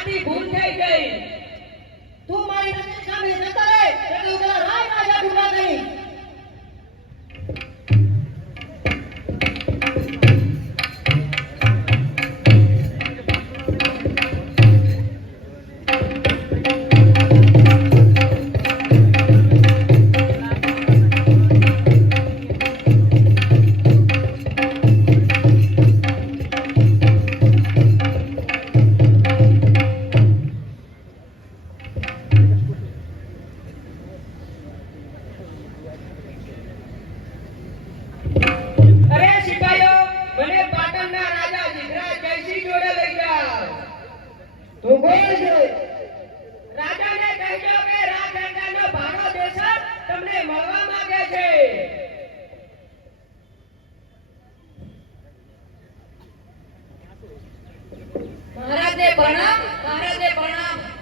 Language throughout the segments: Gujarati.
મારાથી ભૂલ થઈ ગઈ. તું મારી નજર સામે જતો રહે એટલે હું પેલા રાય રાજા ઢૂંઢા ગઈ. અરે સિપાહીઓ, મને પાટણના રાજા જીગરા જયસિંહ જોડે લઈ જાઓ. તું કોણ છે? રાજાને કહેજો કે રાજગંગાનો ભાણો દેસર તમને મળવા માંગે છે. મહારાજને પ્રણામ.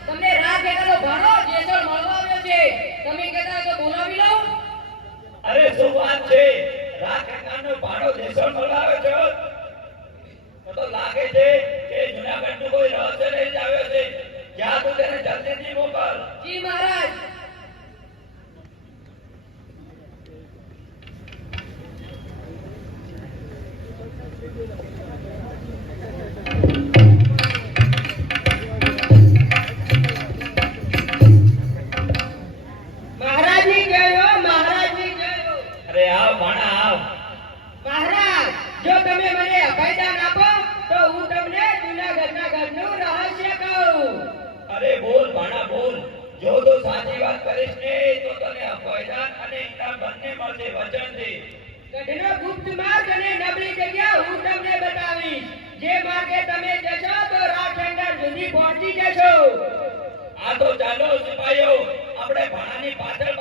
તમને રાજગંગાનો ભાણો જેસર મળવા આવ્યો છે. તમે કહેતા તો બોલાવી લઉં. અરે શું વાત છે? રાજગંગાનો ભાડો દેશો મળાવે છે. મને તો લાગે છે કે જૂનાગઢનું કોઈ રહસ્ય લઈ જ આવ્યો છે. જ્યાં તું તેને જલ્દીથી મોકલ. જી મહારાજ. મહારાજની જય હો, મહારાજની જય હો. અરે આવ ભાણા આવ. મહારાજ, જો તમે મને અભયદાન આપો તો હું તમને જૂનાગઢના ઘરનું રહસ્ય કહું. અરે બોલ ભાણા બોલ. જો તું સાચી વાત કરીશ ને તો તને અભયદાન અને ઇનામ બંને મળશે. વચન દે. ગઢનો ગુપ્ત માર્ગ અને નબળી જગ્યા હું તમને બતાવીશ. જે માર્ગે તમે જશો તો રાજગંગા સુધી પહોંચી જશો. આ તો ચાલો સિપાહીઓ, આપણે ભાણાની પાછળ